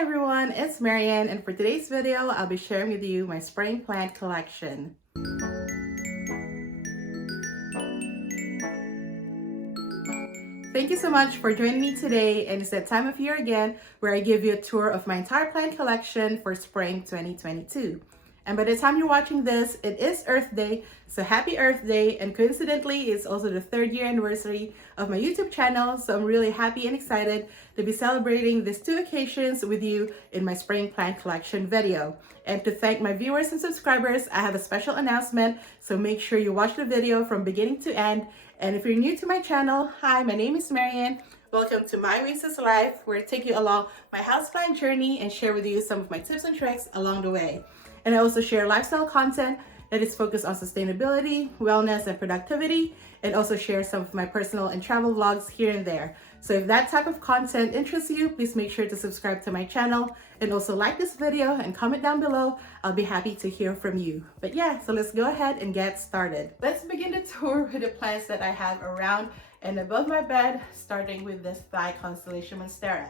Hi everyone, it's Marianne, and for today's video, I'll be sharing with you my spring plant collection. Thank you so much for joining me today, and it's that time of year again where I give you a tour of my entire plant collection for spring 2022. And by the time you're watching this, it is Earth Day, so happy Earth Day, and coincidentally, it's also the 3rd year anniversary of my YouTube channel, so I'm really happy and excited to be celebrating these 2 occasions with you in my spring plant collection video. And to thank my viewers and subscribers, I have a special announcement, so make sure you watch the video from beginning to end. And if you're new to my channel, hi, my name is Marianne. Welcome to My Wasteless Life, where I take you along my houseplant journey and share with you some of my tips and tricks along the way. And I also share lifestyle content that is focused on sustainability, wellness, and productivity, and also share some of my personal and travel vlogs here and there. So if that type of content interests you, please make sure to subscribe to my channel and also like this video and comment down below. I'll be happy to hear from you. But yeah, so let's go ahead and get started. Let's begin the tour with the plants that I have around and above my bed, starting with this Thai constellation monstera.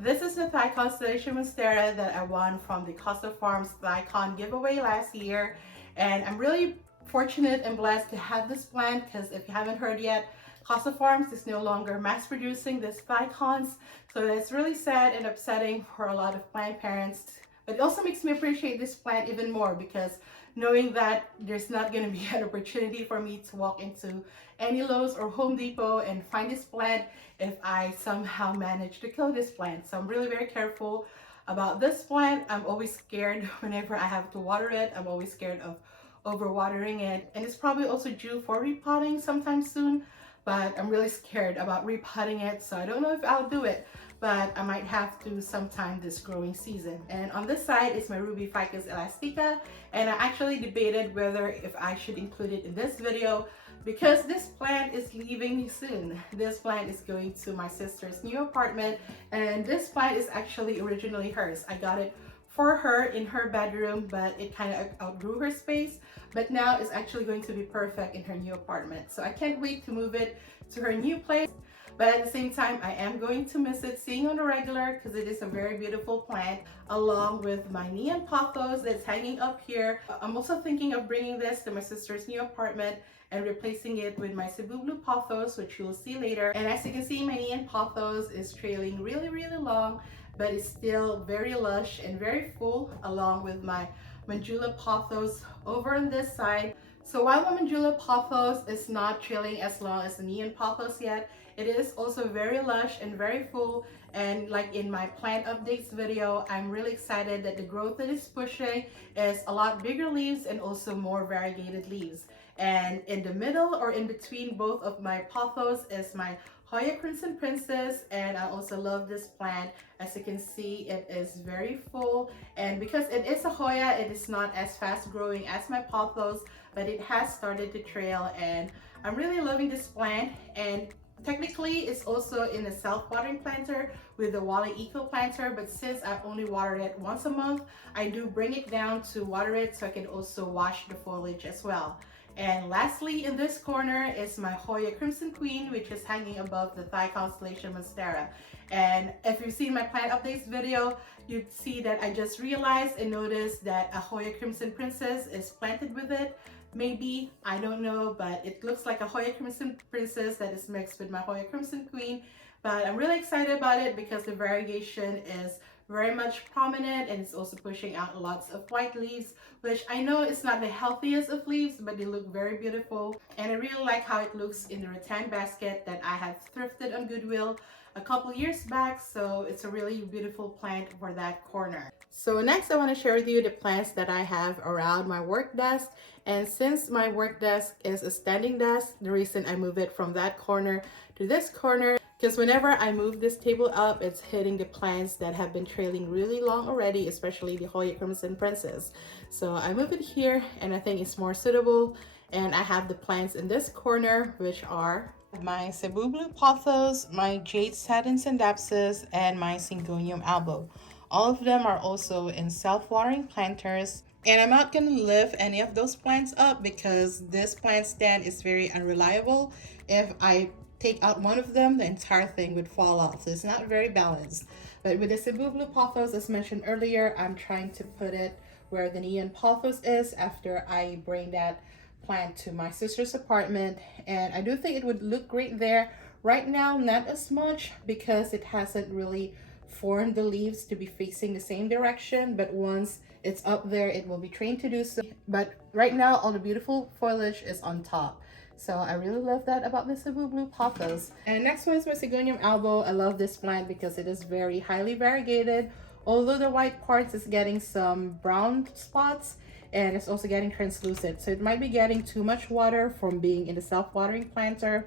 This is the Thai constellation monstera that I won from the Costa Farms ThaiCon giveaway last year. And I'm really fortunate and blessed to have this plant because if you haven't heard yet, Costa Farms is no longer mass producing this ThaiCons. So that's really sad and upsetting for a lot of plant parents. But it also makes me appreciate this plant even more because knowing that there's not going to be an opportunity for me to walk into any Lowe's or Home Depot and find this plant if I somehow manage to kill this plant. So I'm really very careful about this plant. I'm always scared whenever I have to water it. I'm always scared of overwatering it, and it's probably also due for repotting sometime soon, but I'm really scared about repotting it, so I don't know if I'll do it, but I might have to sometime this growing season. And on this side is my Ruby Ficus elastica, and I actually debated whether if I should include it in this video because this plant is leaving me soon. This plant is going to my sister's new apartment, and this plant is actually originally hers. I got it for her in her bedroom, but it kind of outgrew her space, but now it's actually going to be perfect in her new apartment. So I can't wait to move it to her new place, but at the same time I am going to miss it seeing on the regular because it is a very beautiful plant, along with my neon pothos that's hanging up here. I'm also thinking of bringing this to my sister's new apartment and replacing it with my Cebu blue pothos, which you'll see later. And as you can see, my neon pothos is trailing really long, but it's still very lush and very full, along with my Manjula pothos over on this side. So while my Manjula pothos is not trailing as long as the neon pothos yet, it is also very lush and very full. And like in my plant updates video, I'm really excited that the growth that it's pushing is a lot bigger leaves and also more variegated leaves. And in the middle or in between both of my pothos is my Hoya Crimson Princess, and I also love this plant. As you can see, it is very full, and because it is a Hoya, it is not as fast growing as my pothos, but it has started to trail, and I'm really loving this plant. And technically it's also in a self-watering planter with the Wally Eco planter, but since I only water it once a month, I do bring it down to water it so I can also wash the foliage as well. And lastly, in this corner is my Hoya Crimson Queen, which is hanging above the Thai constellation monstera. And if you've seen my plant updates video, you'd see that I just realized and noticed that a Hoya Crimson Princess is planted with it. Maybe, I don't know, but it looks like a Hoya Crimson Princess that is mixed with my Hoya Crimson Queen. But I'm really excited about it because the variegation is very much prominent, and it's also pushing out lots of white leaves, which I know it's not the healthiest of leaves, but they look very beautiful. And I really like how it looks in the rattan basket that I have thrifted on Goodwill a couple years back, so it's a really beautiful plant for that corner. So next I want to share with you the plants that I have around my work desk. And since my work desk is a standing desk, the reason I move it from that corner to this corner, because whenever I move this table up, it's hitting the plants that have been trailing really long already, especially the Hoya Crimson Princess. So I move it here, and I think it's more suitable. And I have the plants in this corner, which are my Cebu blue pothos, my jade satin sandapsis, and my syngonium albo. All of them are also in self-watering planters. And I'm not going to lift any of those plants up because this plant stand is very unreliable. If I take out one of them, the entire thing would fall off. So it's not very balanced. But with the Cebu Blue pothos, as mentioned earlier, I'm trying to put it where the neon pothos is after I bring that plant to my sister's apartment. And I do think it would look great there. Right now, not as much because it hasn't really formed the leaves to be facing the same direction, but once it's up there, it will be trained to do so. But right now, all the beautiful foliage is on top. So I really love that about the Cebu Blue pothos. And next one is my Sigonium albo. I love this plant because it is very highly variegated. Although the white parts is getting some brown spots, and it's also getting translucent. So it might be getting too much water from being in the self-watering planter.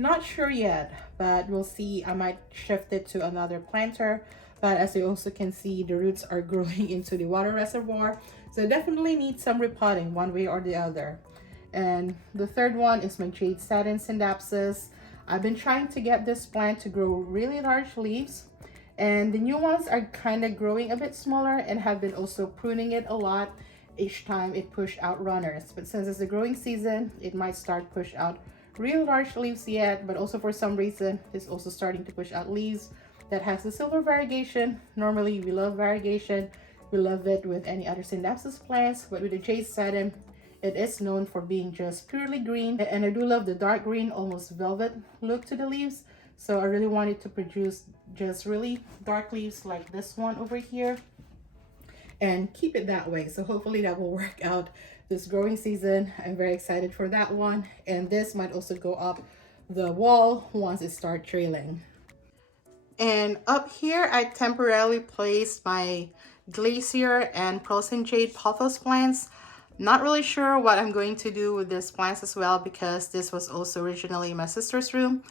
Not sure yet, but we'll see. I might shift it to another planter. But as you also can see, the roots are growing into the water reservoir. So it definitely needs some repotting one way or the other. And the third one is my Jade Satin Scindapsus. I've been trying to get this plant to grow really large leaves. And the new ones are kind of growing a bit smaller, and have been also pruning it a lot each time it pushed out runners. But since it's the growing season, it might start push out real large leaves yet, but also for some reason, it's also starting to push out leaves that has the silver variegation. Normally, we love variegation. We love it with any other Scindapsus plants, but with the Jade Satin, it is known for being just purely green. And I do love the dark green, almost velvet look to the leaves. So I really wanted to produce just really dark leaves like this one over here and keep it that way. So hopefully that will work out this growing season. I'm very excited for that one. And this might also go up the wall once it starts trailing. And up here, I temporarily placed my Glacier and Prosen Jade pothos plants. Not really sure what I'm going to do with these plants as well, because this was also originally my sister's room.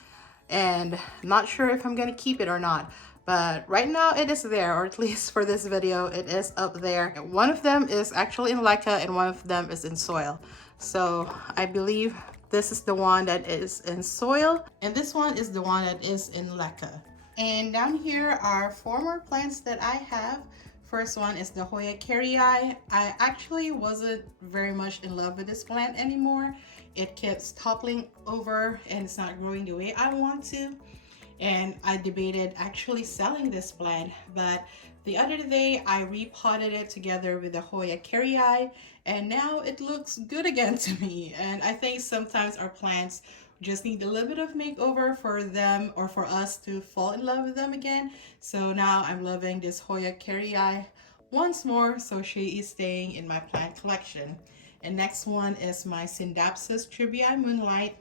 And not sure if I'm going to keep it or not. But right now it is there, or at least for this video, it is up there. One of them is actually in leca and one of them is in soil. So I believe this is the one that is in soil and this one is the one that is in leca. And down here are four more plants that I have. First one is the Hoya carrii. I actually wasn't very much in love with this plant anymore. It keeps toppling over and it's not growing the way I want to. And I debated actually selling this plant, but the other day I repotted it together with the Hoya carrii and now it looks good again to me. And I think sometimes our plants just need a little bit of makeover for them or for us to fall in love with them again. So now I'm loving this Hoya carrii once more, so she is staying in my plant collection. And next one is my Scindapsus tribii Moonlight.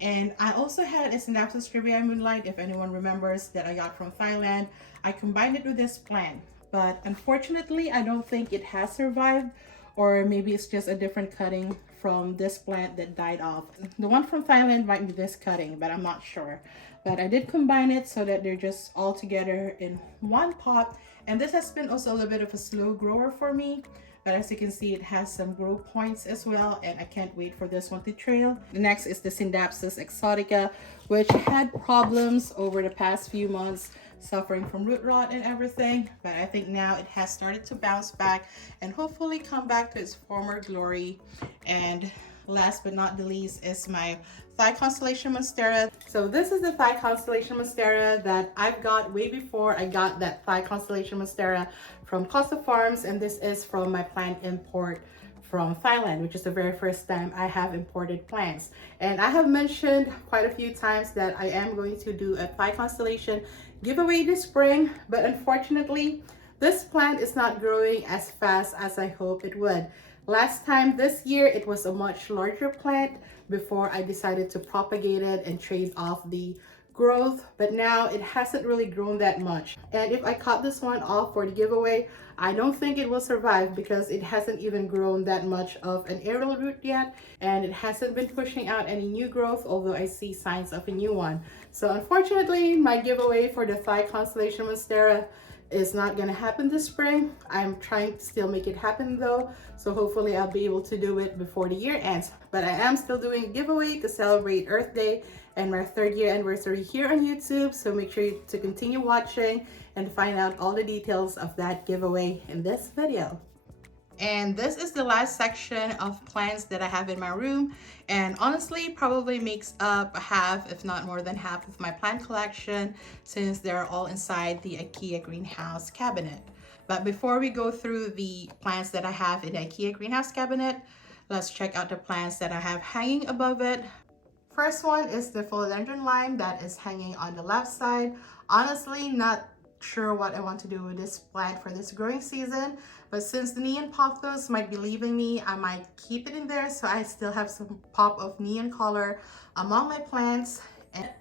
And I also had a Scindapsus tribii Moonlight, if anyone remembers, that I got from Thailand. I combined it with this plant, but unfortunately I don't think it has survived, or maybe it's just a different cutting from this plant that died off. The one from Thailand might be this cutting, but I'm not sure. But I did combine it so that they're just all together in one pot. And this has been also a little bit of a slow grower for me. But as you can see, it has some growth points as well, and I can't wait for this one to trail. The next is the Scindapsus exotica, which had problems over the past few months, suffering from root rot and everything. But I think now it has started to bounce back and hopefully come back to its former glory. And last but not the least is my Thigh Constellation Monstera. So this is the Thigh Constellation Monstera that I've got way before I got that Thigh Constellation Monstera from Costa Farms, and this is from my plant import from Thailand, which is the very first time I have imported plants. And I have mentioned quite a few times that I am going to do a Thigh Constellation giveaway this spring, but unfortunately this plant is not growing as fast as I hoped it would. Last time this year it was a much larger plant before I decided to propagate it and trade off the growth, but now it hasn't really grown that much. And if I cut this one off for the giveaway, I don't think it will survive because it hasn't even grown that much of an aerial root yet, and it hasn't been pushing out any new growth, although I see signs of a new one. So unfortunately, my giveaway for the Thigh Constellation Monstera is not gonna happen this spring. I'm trying to still make it happen though, so hopefully I'll be able to do it before the year ends. But I am still doing a giveaway to celebrate Earth Day and my 3rd year anniversary here on YouTube, so make sure to continue watching and find out all the details of that giveaway in this video. And this is the last section of plants that I have in my room, and honestly probably makes up half, if not more than half, of my plant collection, since they're all inside the IKEA greenhouse cabinet. But before we go through the plants that I have in the IKEA greenhouse cabinet, let's check out the plants that I have hanging above it. First one is the philodendron lime that is hanging on the left side. Honestly, not sure what I want to do with this plant for this growing season, but since the neon pothos might be leaving me, I might keep it in there so I still have some pop of neon color among my plants.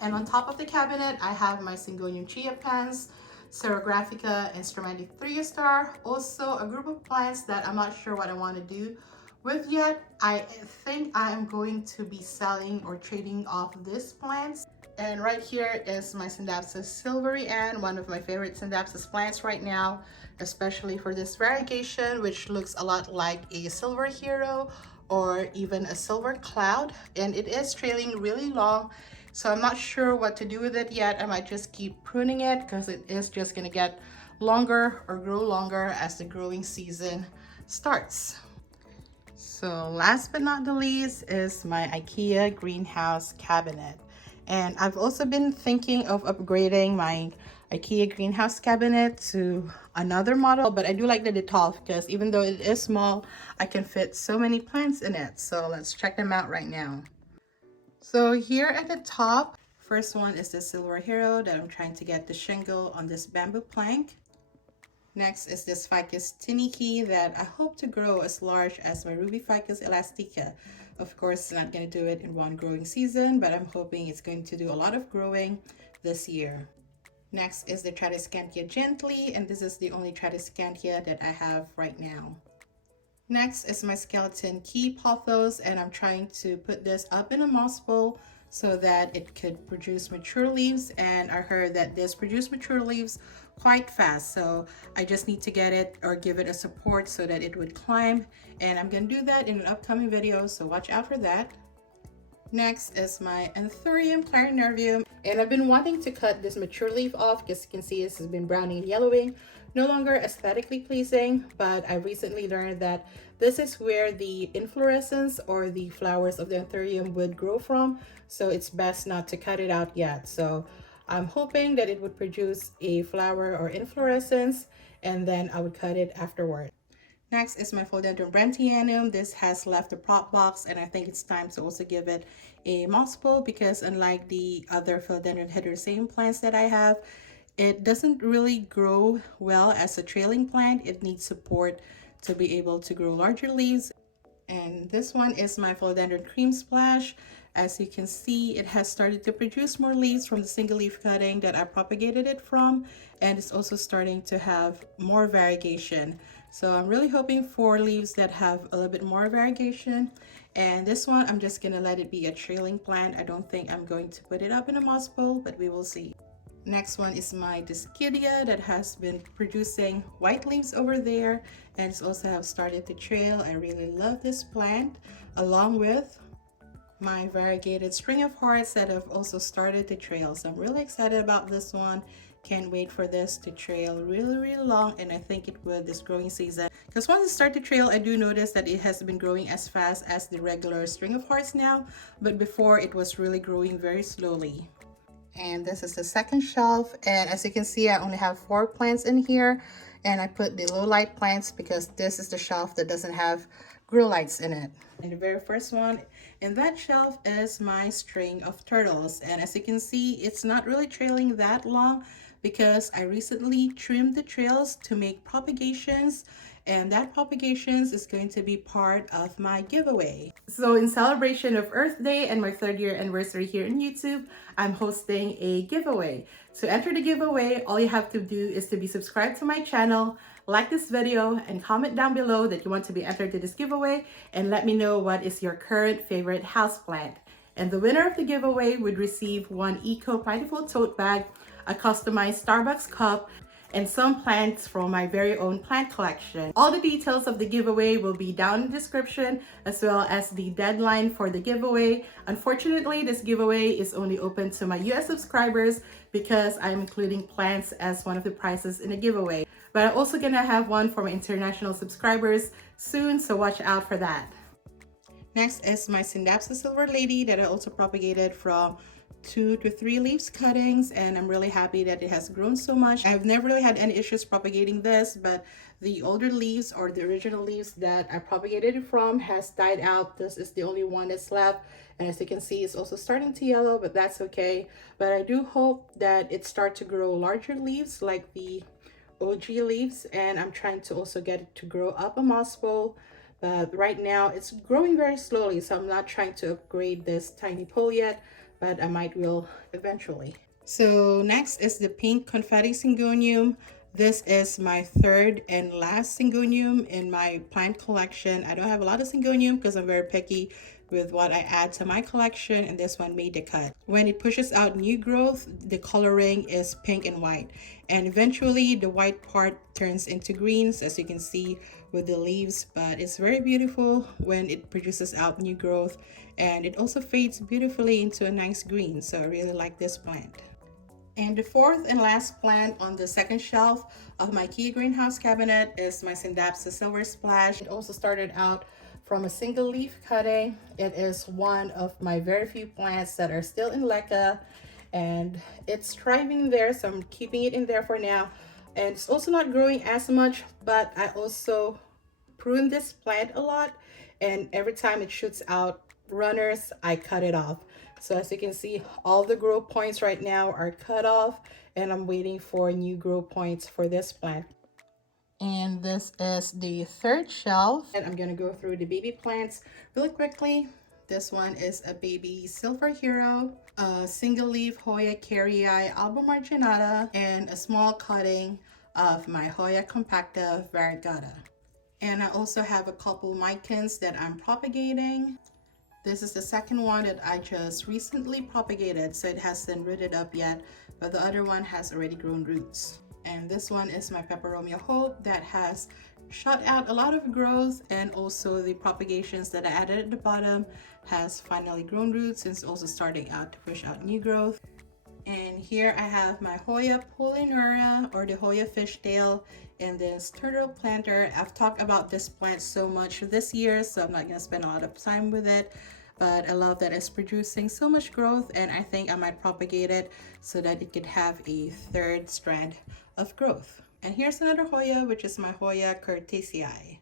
And on top of the cabinet, I have my Syngonium chia plants, Serographica instrumenti 3-star, also a group of plants that I'm not sure what I want to do with yet. I think I am going to be selling or trading off these plants. And right here is my Scindapsus silvery Ann, one of my favorite Scindapsus plants right now, especially for this variegation, which looks a lot like a silver hero or even a silver cloud. And it is trailing really long, so I'm not sure what to do with it yet. I might just keep pruning it because it is just gonna get longer or grow longer as the growing season starts. So last but not the least is my IKEA greenhouse cabinet. And I've also been thinking of upgrading my IKEA greenhouse cabinet to another model, but I do like the Tote because even though it is small, I can fit so many plants in it. So let's check them out right now. So here at the top, first one is the silver hero that I'm trying to get the shingle on this bamboo plank. Next is this Ficus tineke that I hope to grow as large as my Ruby Ficus elastica. Of course, not going to do it in one growing season, but I'm hoping it's going to do a lot of growing this year. Next is the Tradescantia gently, and this is the only Tradescantia that I have right now. Next is my skeleton key pothos, and I'm trying to put this up in a moss bowl so that it could produce mature leaves, and I heard that this produces mature leaves quite fast, so I just need to get it or give it a support so that it would climb, and I'm gonna do that in an upcoming video, so watch out for that. Next is my Anthurium clarinervium, and I've been wanting to cut this mature leaf off because you can see this has been browning and yellowing, no longer aesthetically pleasing, but I recently learned that this is where the inflorescence or the flowers of the Anthurium would grow from, so it's best not to cut it out yet. So I'm hoping that it would produce a flower or inflorescence, and then I would cut it afterward. Next is my philodendron brentianum. This has left the prop box, and I think it's time to also give it a moss bowl because unlike the other philodendron heterosaeum plants that I have, it doesn't really grow well as a trailing plant. It needs support to be able to grow larger leaves. And this one is my philodendron cream splash. As you can see, it has started to produce more leaves from the single leaf cutting that I propagated it from, and it's also starting to have more variegation. So I'm really hoping for leaves that have a little bit more variegation. And this one, I'm just gonna let it be a trailing plant. I don't think I'm going to put it up in a moss bowl, but we will see. Next one is my Dischidia that has been producing white leaves over there, and it's also have started to trail. I really love this plant, along with my variegated string of hearts that have also started to trail. So I'm really excited about this one. Can't wait for this to trail really long, and I think it will this growing season, because once it starts to trail, I do notice that it has been growing as fast as the regular string of hearts now, but before it was really growing very slowly. And this is the second shelf, and as you can see, I only have 4 plants in here, and I put the low light plants because this is the shelf that doesn't have grow lights in it. And the very first one in that shelf is my string of turtles, and as you can see, it's not really trailing that long because I recently trimmed the trails to make propagations, and that propagations is going to be part of my giveaway. So in celebration of Earth Day and my 3rd year anniversary here in YouTube, I'm hosting a giveaway. To enter the giveaway, all you have to do is to be subscribed to my channel, like this video, and comment down below that you want to be entered to this giveaway, and let me know what is your current favorite houseplant. And the winner of the giveaway would receive one Plantiful tote bag, a customized Starbucks cup, and some plants from my very own plant collection. All the details of the giveaway will be down in the description, as well as the deadline for the giveaway. Unfortunately, this giveaway is only open to my US subscribers because I'm including plants as one of the prizes in the giveaway. But I'm also gonna have one for my international subscribers soon, so watch out for that. Next is my Synapsa Silver Lady that I also propagated from 2 to 3 leaves cuttings, and I'm really happy that it has grown so much. I've never really had any issues propagating this, but the older leaves or the original leaves that I propagated it from has died out. This is the only one that's left, and as you can see, it's also starting to yellow, but that's okay. But I do hope that it starts to grow larger leaves like the OG leaves, and I'm trying to also get it to grow up a moss pole. But right now it's growing very slowly, so I'm not trying to upgrade this tiny pole yet, but I might will eventually. So next is the pink confetti syngonium. This is my third and last syngonium in my plant collection. I don't have a lot of syngonium because I'm very picky with what I add to my collection, and this one made the cut. When it pushes out new growth, the coloring is pink and white, and eventually the white part turns into greens, as you can see with the leaves. But it's very beautiful when it produces out new growth, and it also fades beautifully into a nice green. So I really like this plant. And the fourth and last plant on the second shelf of my Kia greenhouse cabinet is my Synapsa Silver Splash. It also started out from a single leaf cutting. It is one of my very few plants that are still in leca, and it's thriving there, so I'm keeping it in there for now. And it's also not growing as much, but I also prune this plant a lot, and every time it shoots out runners, I cut it off. So as you can see, all the growth points right now are cut off, and I'm waiting for new growth points for this plant. And this is the third shelf, and I'm gonna go through the baby plants really quickly. This one is a baby silver hero, a single leaf Hoya carrii albo marginata, and a small cutting of my Hoya compacta variegata. And I also have a couple micans that I'm propagating. This is the second one that I just recently propagated, so it hasn't rooted up yet, but the other one has already grown roots. And this one is my Peperomia Hope that has shot out a lot of growth, and also the propagations that I added at the bottom has finally grown roots and it's also starting out to push out new growth. And here I have my Hoya polyneura, or the Hoya fishtail, in this turtle planter. I've talked about this plant so much this year, so I'm not gonna spend a lot of time with it, but I love that it's producing so much growth, and I think I might propagate it so that it could have a third strand of growth. And here's another Hoya, which is my Hoya curtisii.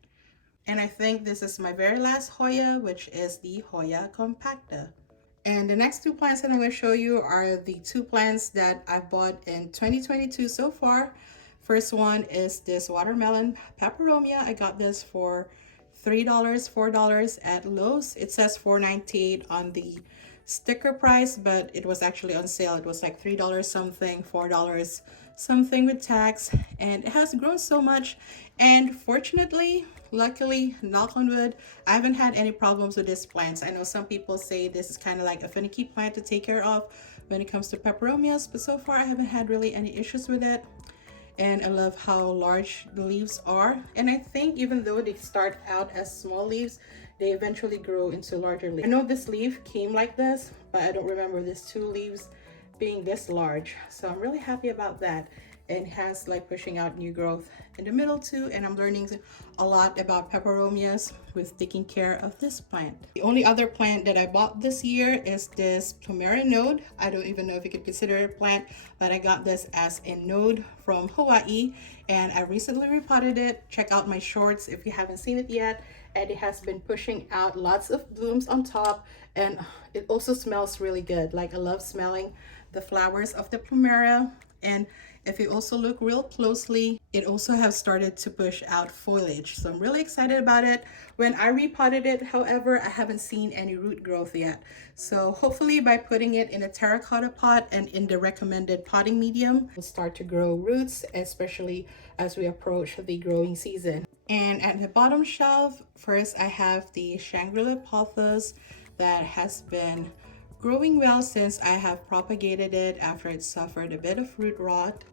And I think this is my very last Hoya, which is the Hoya compacta. And the next two plants that I'm going to show you are the two plants that I bought in 2022 so far. First one is this watermelon peperomia. I got this for $3, $4 at Lowe's. It says $4.98 on the sticker price, but it was actually on sale. It was like $3 something, $4 something with tax, and it has grown so much. And fortunately, luckily, knock on wood, I haven't had any problems with these plants. I know some people say this is kind of like a finicky plant to take care of when it comes to peperomias, but so far I haven't had really any issues with it. And I love how large the leaves are, and I think even though they start out as small leaves, they eventually grow into larger leaves. I know this leaf came like this, but I don't remember these two leaves being this large, so I'm really happy about that. And it has like pushing out new growth in the middle too, and I'm learning a lot about peperomias with taking care of this plant. The only other plant that I bought this year is this Plumera node. I don't even know if you could consider it a plant, but I got this as a node from Hawaii, and I recently repotted it. Check out my shorts if you haven't seen it yet. And it has been pushing out lots of blooms on top, and it also smells really good. Like, I love smelling the flowers of the Plumera. And if you also look real closely, it also has started to push out foliage, so I'm really excited about it. When I repotted it, however, I haven't seen any root growth yet, so hopefully by putting it in a terracotta pot and in the recommended potting medium, it'll start to grow roots, especially as we approach the growing season. And at the bottom shelf, first I have the Shangri-La pothos that has been growing well since I have propagated it after it suffered a bit of root rot.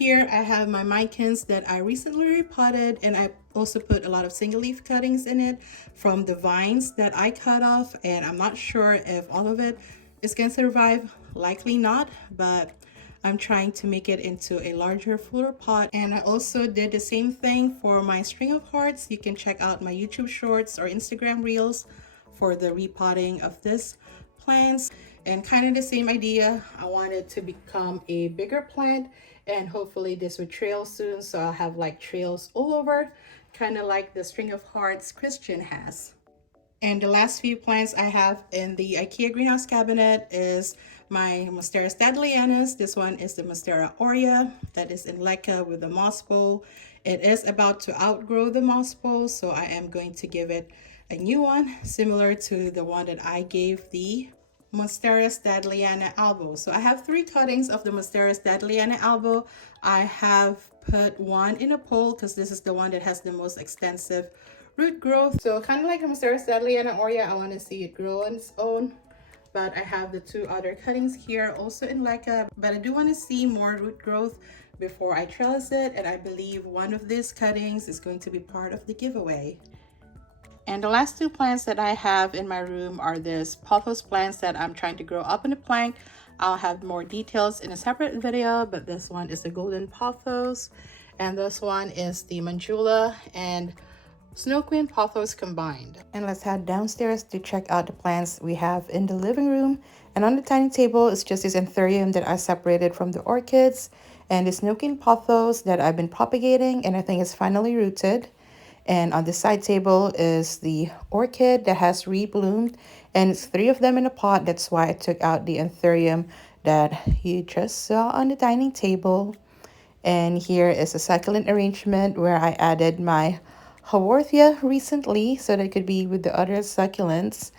Here I have my micans that I recently repotted, and I also put a lot of single leaf cuttings in it from the vines that I cut off, and I'm not sure if all of it is going to survive. Likely not, but I'm trying to make it into a larger, fuller pot. And I also did the same thing for my string of hearts. You can check out my YouTube shorts or Instagram reels for the repotting of this plants. And kind of the same idea, I want it to become a bigger plant, and hopefully this will trail soon, so I'll have like trails all over, kind of like the string of hearts Christian has. And the last few plants I have in the IKEA greenhouse cabinet is my monstera standleyanas. This one is the monstera aurea that is in leca with the moss bowl. It is about to outgrow the moss bowl, so I am going to give it a new one similar to the one that I gave the monstera standleyana albo. So I have 3 cuttings of the monstera standleyana albo. I have put one in a pole because this is the one that has the most extensive root growth. So kind of like the monstera standleyana aurea, I want to see it grow on its own. But I have the 2 other cuttings here also in leca, but I do want to see more root growth before I trellis it, and I believe one of these cuttings is going to be part of the giveaway. And the last 2 plants that I have in my room are this pothos plants that I'm trying to grow up in a plank. I'll have more details in a separate video, but this one is the golden pothos, and this one is the mandula and snow queen pothos combined. And let's head downstairs to check out the plants we have in the living room. And on the dining table is just this anthurium that I separated from the orchids, and the snow queen pothos that I've been propagating, and I think it's finally rooted. And on the side table is the orchid that has rebloomed, and it's 3 of them in a pot. That's why I took out the anthurium that you just saw on the dining table. And here is a succulent arrangement where I added my haworthia recently so that it could be with the other succulents.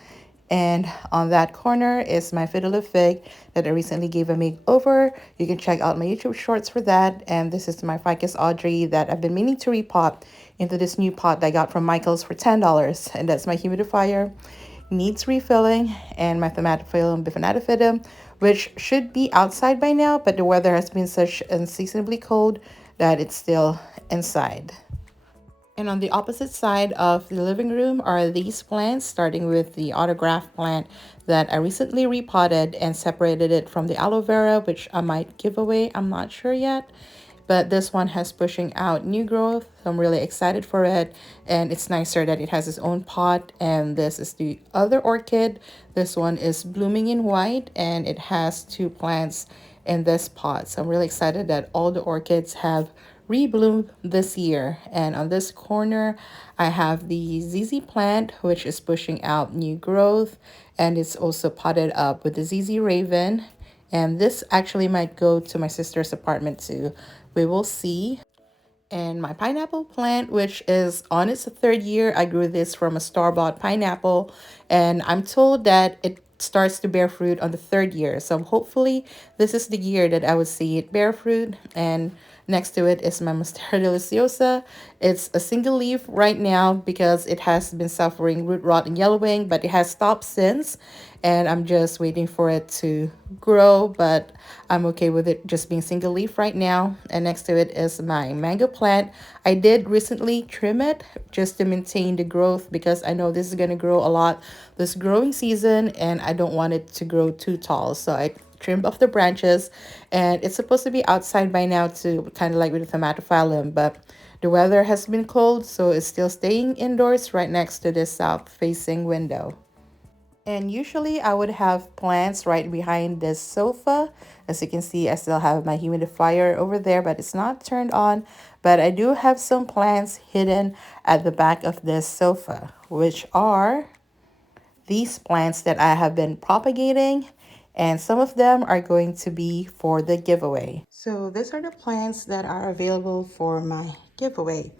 And on that corner is my fiddle fig that I recently gave a makeover. You can check out my YouTube shorts for that. And this is my ficus Audrey that I've been meaning to repot into this new pot that I got from Michael's for $10. And that's my humidifier. Needs refilling. And my Plantiful bifidum, which should be outside by now, but the weather has been such unseasonably cold that it's still inside. And on the opposite side of the living room are these plants, starting with the autograph plant that I recently repotted and separated it from the aloe vera, which I might give away. I'm not sure yet. But this one has pushing out new growth. So I'm really excited for it. And it's nicer that it has its own pot. And this is the other orchid. This one is blooming in white, and it has 2 plants in this pot. So I'm really excited that all the orchids have rebloomed this year. And on this corner, I have the ZZ plant, which is pushing out new growth. And it's also potted up with the ZZ raven. And this actually might go to my sister's apartment too. We will see. And my pineapple plant, which is on its 3rd year. I grew this from a store-bought pineapple, and I'm told that it starts to bear fruit on the 3rd year. So hopefully this is the year that I would see it bear fruit. And next to it is my monstera deliciosa. It's a single leaf right now because it has been suffering root rot and yellowing, but it has stopped since. And I'm just waiting for it to grow, but I'm okay with it just being single leaf right now. And next to it is my mango plant. I did recently trim it just to maintain the growth because I know this is going to grow a lot this growing season, and I don't want it to grow too tall. So I trimmed off the branches, and it's supposed to be outside by now to kind of like with the tomatophyllum, but the weather has been cold, so it's still staying indoors right next to this south-facing window. And usually I would have plants right behind this sofa. As you can see, I still have my humidifier over there, but it's not turned on. But I do have some plants hidden at the back of this sofa, which are these plants that I have been propagating. And some of them are going to be for the giveaway. So these are the plants that are available for my giveaway.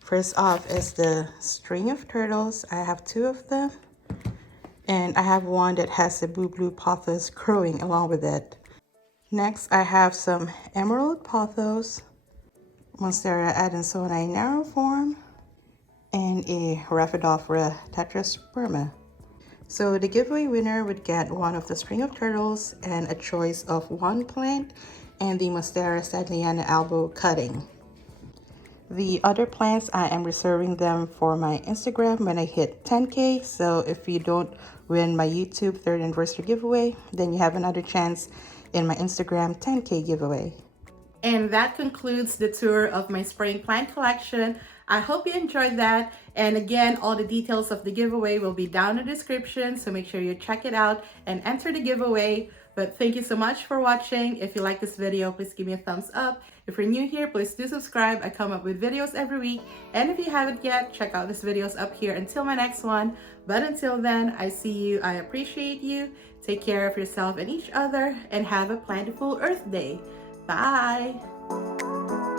First off is the string of turtles. I have 2 of them. And I have one that has a blue pothos growing along with it. Next, I have some emerald pothos, monstera adansonii narrow form, and a rhaphidophra tetraspherma. So the giveaway winner would get one of the string of turtles and a choice of 1 plant. and the monstera standleyana albo cutting. The other plants, I am reserving them for my Instagram when I hit 10K. So if you don't win my YouTube 3rd anniversary giveaway, then you have another chance in my Instagram 10K giveaway. And that concludes the tour of my spring plant collection. I hope you enjoyed that. And again, all the details of the giveaway will be down in the description, so make sure you check it out and enter the giveaway. But thank you so much for watching. If you like this video, please give me a thumbs up. If you're new here, please do subscribe. I come up with videos every week. And if you haven't yet, check out these videos up here until my next one. But until then, I see you. I appreciate you. Take care of yourself and each other, and have a plentiful Earth Day. Bye.